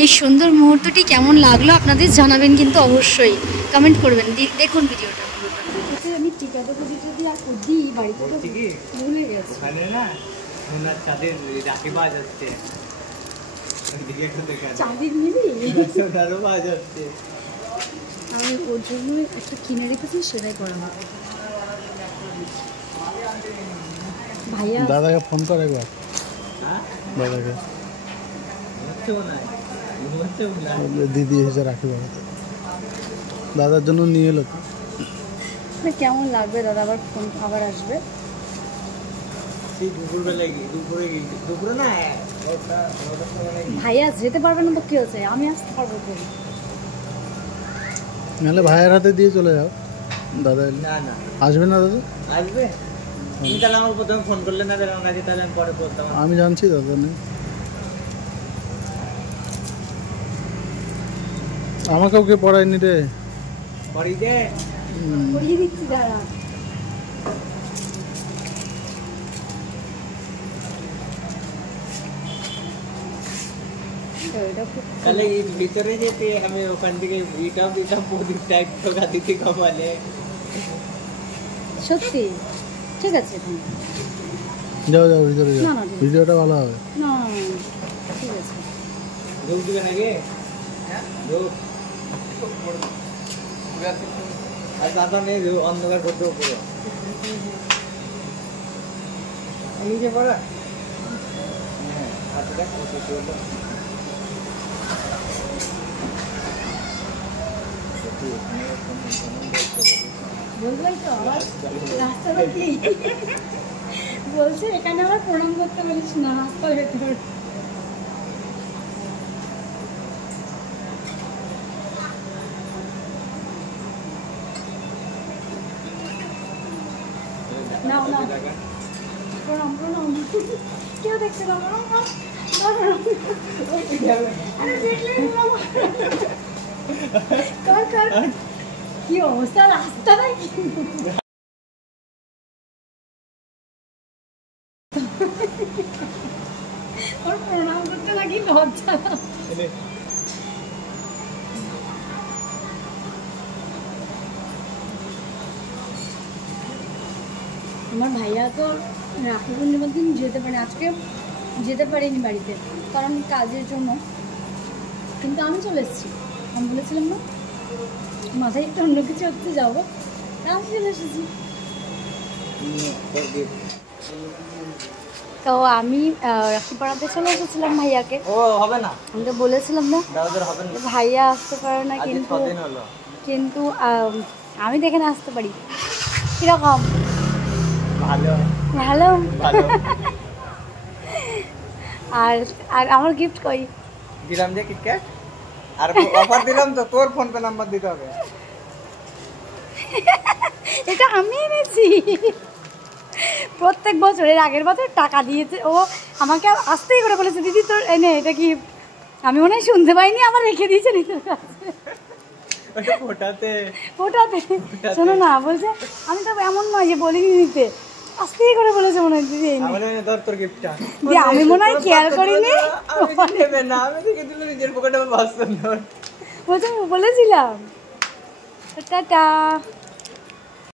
এই সুন্দর মুহূর্তটি কেমন লাগলো আপনাদের জানাবেন কিন্তু অবশ্যই কমেন্ট করবেন। দেখুন ভিডিওটা আমি টিকাটা যদি আর দিই বাড়িতে ভুলে গেছি চাঁদের আমি ওর জন্য একটা কিনে রেখেছি, সেটাই করা হবে। ভাইয়া দাদাকে ফোন করে একবার, দাদাকে দিদি এসে রাখি বাড়িতে, দাদার জন্য নিয়ে এলো তো। কেমন লাগবে দাদা আবার ফোন আবার আসবে? ভাইয়া যেতে পারবে না তো কি হচ্ছে, আমি আসতে পারবো তো। নাহলে ভাইয়ের হাতে দিয়ে চলে যাও। দাদা আসবে না? দাদা আসবে, তাহলে আমার প্রথমে ফোন করলে না, তাহলে আমি পরে বলতাম। আমি জানছি দাদা নেই, আমাকেও কে পড়ায়নি রে। পড়িয়ে দিচ্ছি দাঁড়া। তাহলে ভিতরে যেতে আমি ওখান থেকে দিতে কমালে সত্যি ঠিক আছে। যাও যাও ভিতরে যাও, ভিডিওটা ভালো হবে। না ঠিক আছে, যোগ দিবেন আগে। আর দাদা নেই, অন্ধকার করতে পুরো নিচে পড়া। বলছে এখানে আবার প্রণাম করতে বলিস না, রাস্তার ভেতর। না না প্রণাম প্রণাম, কেউ দেখছে না। কি অবস্থা রাস্তা নাকি? ওর প্রণাম করতে নাকি লজ্জা। আমার ভাইয়া তো রাখি পূর্ণিমার দিন যেতে পারে, আজকে যেতে পারিনি বাড়িতে কারণ কাজের জন্য, কিন্তু আমি চলে এসেছি। আমি বলেছিলাম না মাথায় একটু অন্য কিছু হচ্ছে যাবো, আমি চলে এসেছি। তো আমি রাখি পড়াতে চলে এসেছিলাম ভাইয়াকে। আমি তো বলেছিলাম না ভাইয়া আসতে পারে না, কিন্তু আমি দেখে না আসতে পারি। কিরকম ভালো? আর আর আমার গিফট কই দিলাম যে কিটক্যাট, আর অফার দিলাম তো, তোর ফোন পে নাম্বার দিতে হবে। এটা আমি এনেছি প্রত্যেক বছর, এর আগের বছর টাকা দিয়েছে ও আমাকে, আসতেই করে বলেছে দিদি তোর এনে এটা কি, আমি মনে হয় শুনতে পাইনি, আমার রেখে দিয়েছে নিজের কাছে। ফোটাতে শোনো না, বলছে আমি তো এমন নয় যে বলিনি নিতে, আসতেই করে বলেছে মনে হয় দিদি আমি মনে হয় খেয়াল করিনি, বলছিলাম টাটা।